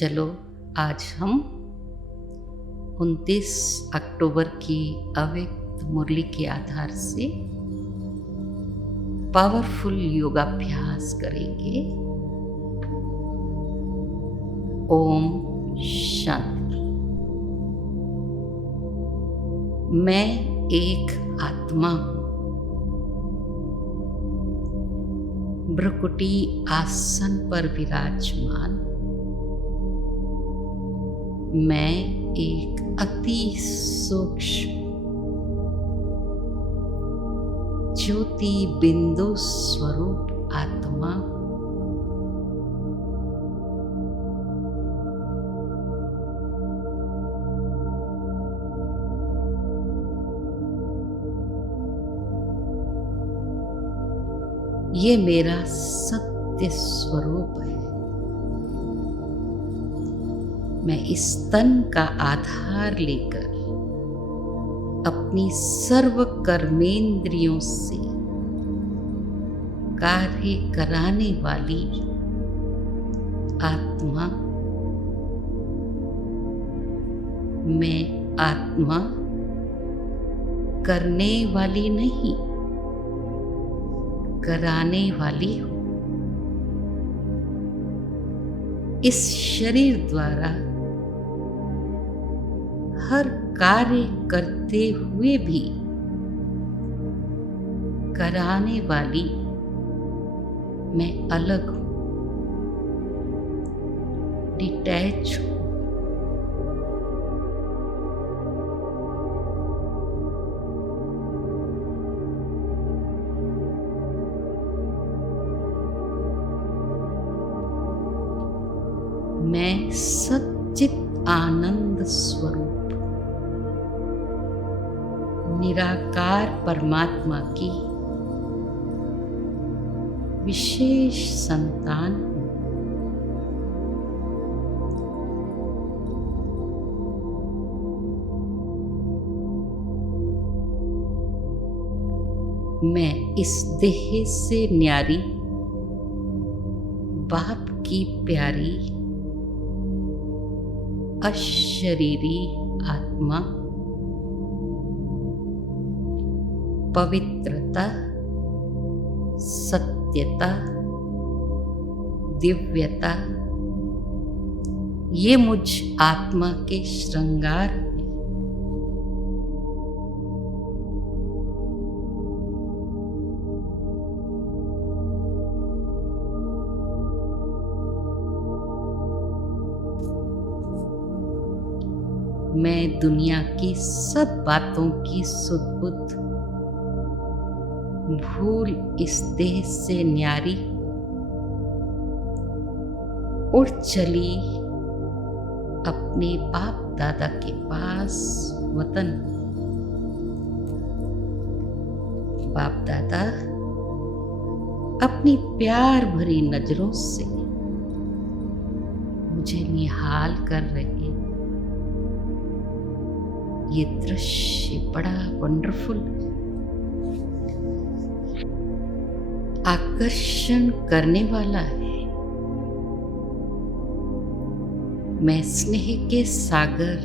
चलो आज हम 29 अक्टूबर की अव्यक्त मुरली के आधार से पावरफुल योगाभ्यास करेंगे। ओम शांति। मैं एक आत्मा हूँ। भ्रुकुटी आसन पर विराजमान मैं एक अति सूक्ष्म ज्योति बिंदु स्वरूप आत्मा हूँ। ये मेरा सत्य स्वरूप है। मैं इस तन का आधार लेकर अपनी सर्व कर्मेंद्रियों से कार्य कराने वाली आत्मा। मैं आत्मा करने वाली नहीं, कराने वाली हूँ। इस शरीर द्वारा हर कार्य करते हुए भी कराने वाली मैं अलग हूँ, डिटैच हूँ। मैं सच्चित आनंद स्वरूप निराकार परमात्मा की विशेष संतान हूँ। मैं इस देह से न्यारी बाप की प्यारी अशरीरी आत्मा, पवित्रता, सत्यता, दिव्यता ये मुझ आत्मा के श्रृंगार हैं। मैं दुनिया की सब बातों की सुध-बुध भूल इस देह से न्यारी उड़ चली अपने बाप दादा के पास वतन। बाप दादा अपनी प्यार भरी नजरों से मुझे निहाल कर रहे हैं। ये दृश्य बड़ा वंडरफुल, आकर्षण करने वाला है। मैं स्नेह के सागर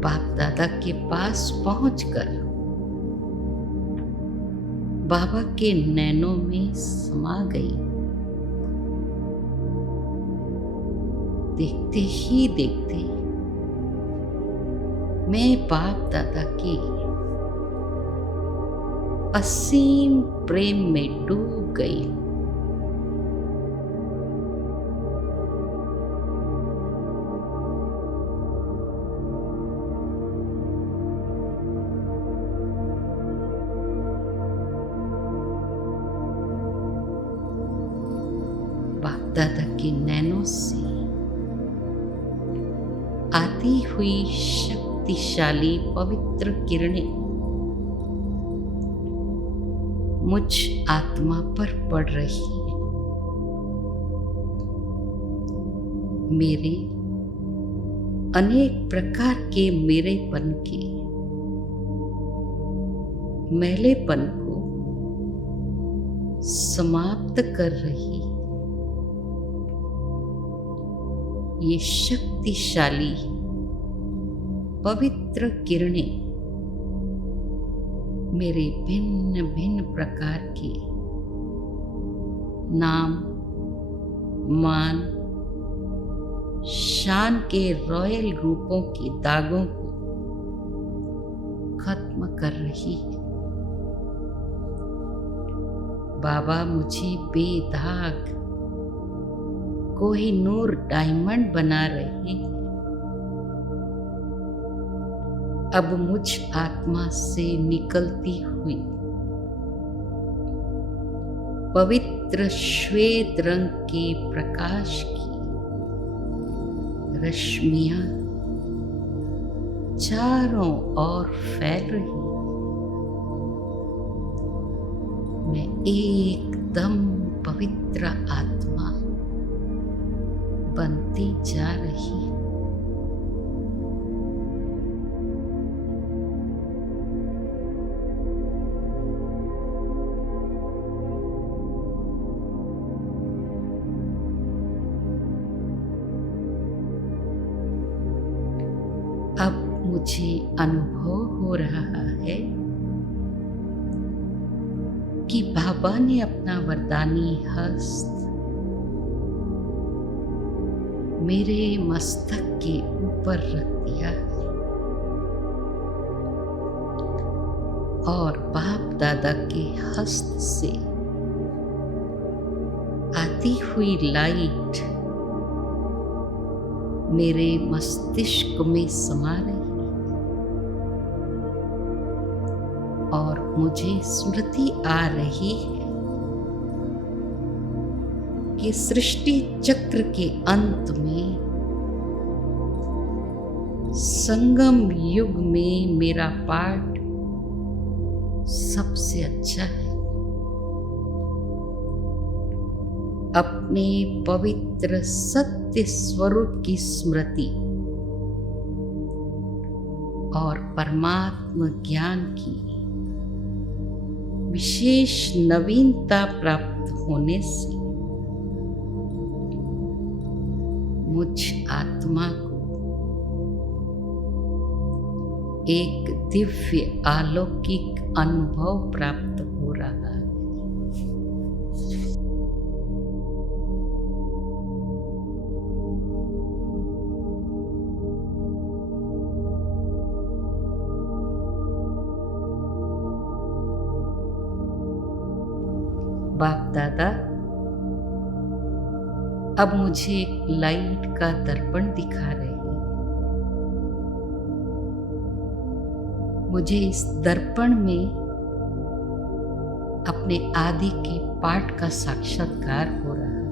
बाप दादा के पास पहुंचकर बाबा के नैनों में समा गई। देखते ही देखते मैं बाप दादा की असीम प्रेम में डूब गई। बाप दादा के नैनों से आती हुई शक्तिशाली पवित्र किरणें मुझ आत्मा पर पड़ रही हैं। मेरे अनेक प्रकार के मेरेपन के मैलेपन को समाप्त कर रही ये शक्तिशाली पवित्र किरणें मेरे भिन्न भिन्न प्रकार के नाम, मान, शान के रॉयल रूपों के दागों को खत्म कर रही है। बाबा मुझे बेदाग कोहिनूर डायमंड बना रहे हैं। अब मुझ आत्मा से निकलती हुई पवित्र श्वेत रंग के प्रकाश की रश्मियां चारों ओर फैल रही। मैं एकदम पवित्र आत्मा बनती जा रही। अब मुझे अनुभव हो रहा है कि बाबा ने अपना वरदानी हस्त मेरे मस्तक के ऊपर रख दिया और बाप दादा के हस्त से आती हुई लाइट मेरे मस्तिष्क में समा रही और मुझे स्मृति आ रही है कि सृष्टि चक्र के अंत में संगम युग में मेरा पाठ सबसे अच्छा है। अपने पवित्र सत्य स्वरूप की स्मृति और परमात्म ज्ञान की विशेष नवीनता प्राप्त होने से मुझ आत्मा को एक दिव्य अलौकिक अनुभव प्राप्त हो रहा है। बाप दादा अब मुझे एक लाइट का दर्पण दिखा रहे हैं। मुझे इस दर्पण में अपने आदि के पाठ का साक्षात्कार हो रहा है।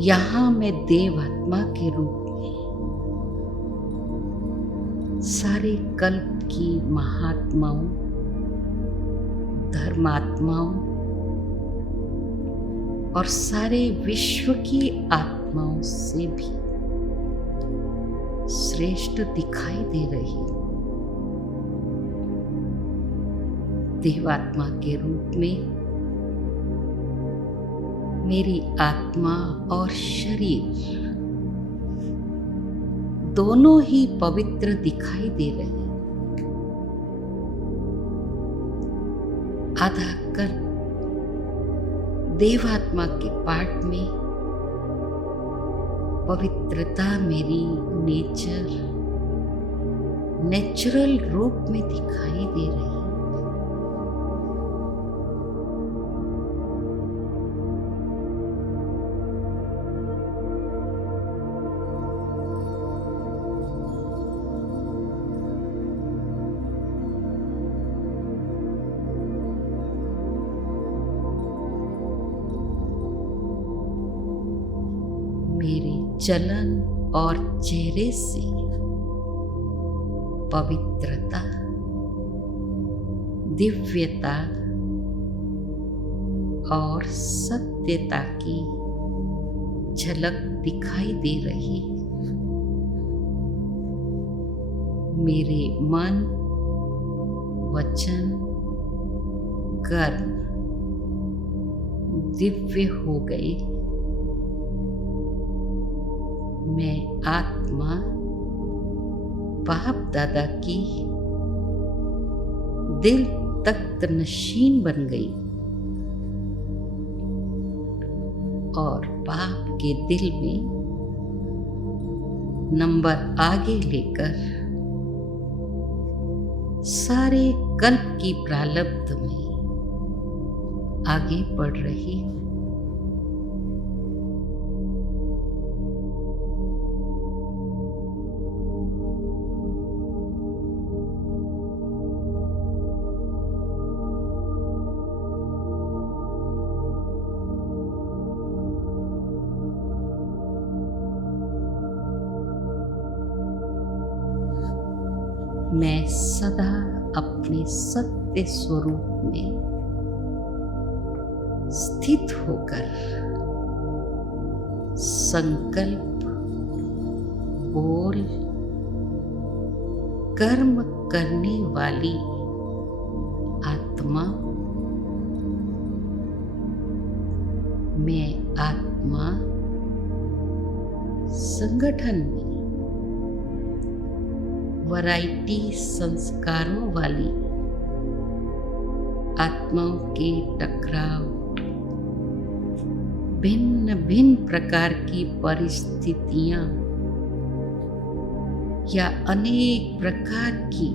यहां मैं देवात्मा के रूप में सारे कल्प की महात्माओं, धर्मात्माओं और सारे विश्व की आत्माओं से भी श्रेष्ठ दिखाई दे रही हूं। देवात्मा के रूप में मेरी आत्मा और शरीर दोनों ही पवित्र दिखाई दे रहे हैं। आधा कर देवात्मा के पाठ में पवित्रता मेरी नेचुरल रूप में दिखाई दे रही है। मेरे चलन और चेहरे से पवित्रता, दिव्यता और सत्यता की झलक दिखाई दे रही है। मेरे मन, वचन, कर्म दिव्य हो गए मैं आत्मा बाप दादा की दिल तख्त नशीन बन गई और बाप के दिल में नंबर आगे लेकर सारे कल्प की प्रारब्ध में आगे बढ़ रही हूँ। मैं सदा अपने सत्य स्वरूप में स्थित होकर संकल्प, बोल, कर्म करने वाली आत्मा, मैं आत्मा संगठन में वैरायटी संस्कारों वाली आत्माओं के टकराव, भिन्न भिन्न प्रकार की परिस्थितियां या अनेक प्रकार की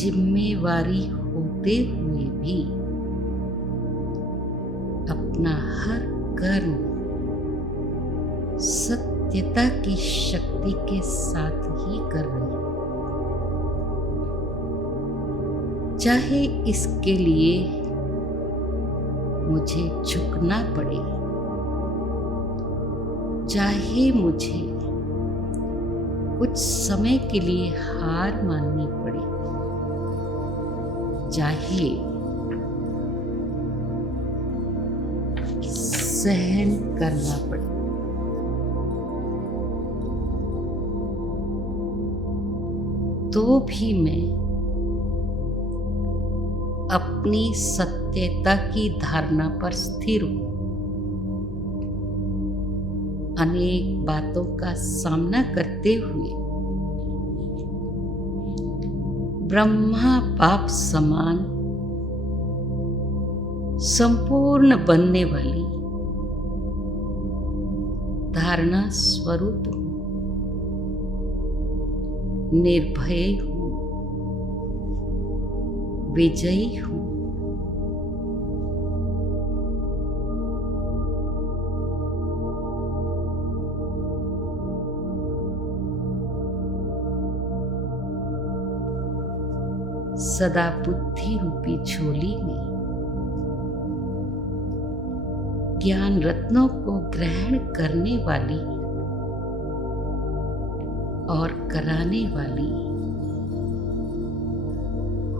जिम्मेवारी होते हुए भी अपना हर कर्म सत्यता की शक्ति के साथ ही कर रही हूं, चाहे इसके लिए मुझे झुकना पड़े, चाहे मुझे कुछ समय के लिए हार माननी पड़े, चाहे सहन करना पड़े, तो भी मैं अपनी सत्यता की धारणा पर स्थिर हूं। अनेक बातों का सामना करते हुए ब्रह्मा बाप समान संपूर्ण बनने वाली धारणा स्वरूप हूं, निर्भय हूं, विजयी हूं। सदा बुद्धि रूपी झोली में ज्ञान रत्नों को ग्रहण करने वाली और कराने वाली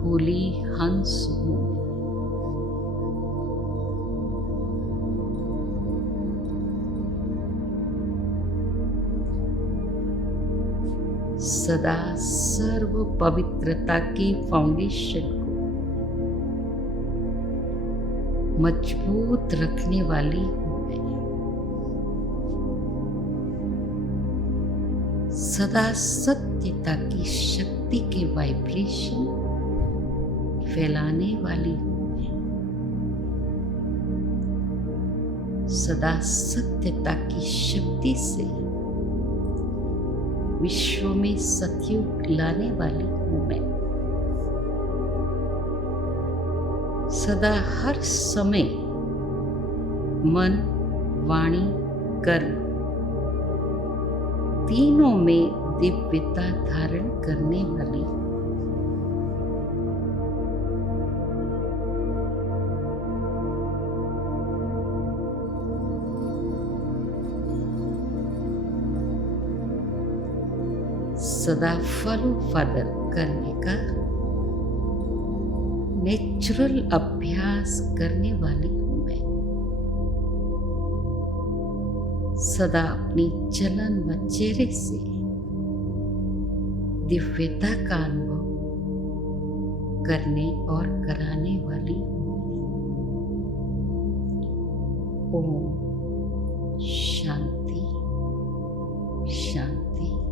होली हंस हूं। सदा सर्व पवित्रता की फाउंडेशन को मजबूत रखने वाली हूं मैं। सदा सत्यता की शक्ति के वाइब्रेशन फैलाने वाली हूं मैं। सदा सत्यता की शक्ति से विश्व में सतयुग लाने वाली हूं मैं। सदा हर समय मन, वाणी, कर्म तीनों में दिव्यता धारण करने वाली सदा फॉलो फादर करने का नेचुरल अभ्यास करने वाली हूं मैं। सदा अपनी चलन व चेहरे से दिव्यता का अनुभव करने और कराने वाली हूं। ओम शांति। शांति।